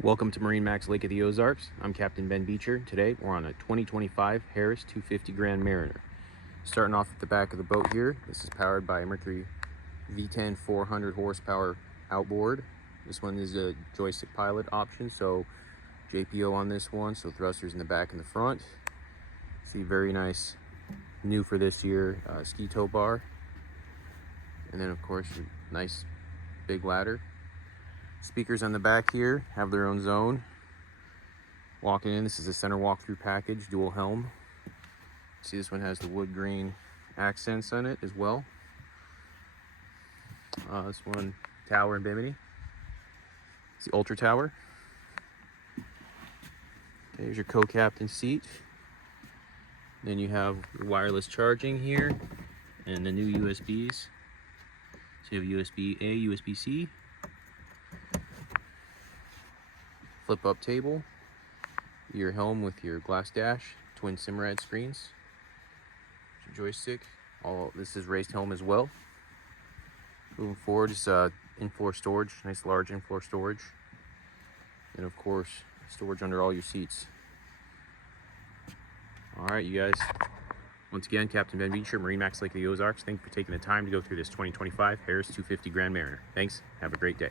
Welcome to MarineMax Lake of the Ozarks. I'm Captain Ben Beecher. Today we're on a 2025 Harris 250 Grand Mariner. Starting off at the back of the boat here, this is powered by a Mercury V10 400 horsepower outboard. This one is a joystick pilot option, so JPO on this one, so thrusters in the back and the front. See, very nice, new for this year, ski tow bar. And then of course your nice big ladder. Speakers on the back here have their own zone. Walking in, this is a center walkthrough package, dual helm. See, this one has the wood grain accents on it as well. This one, tower and bimini. It's the Ultra Tower. Okay, here's your co-captain seat. Then you have your wireless charging here and the new USBs. So you have USB-A, USB-C. Flip up table, your helm with your glass dash, twin Simrad screens, your joystick. All this is raised helm as well. Moving forward is in-floor storage, nice large in-floor storage, and of course storage under all your seats. All right, you guys. Once again, Captain Ben Beecher, MarineMax Lake of the Ozarks. Thank you for taking the time to go through this 2025 Harris 250 Grand Mariner. Thanks. Have a great day.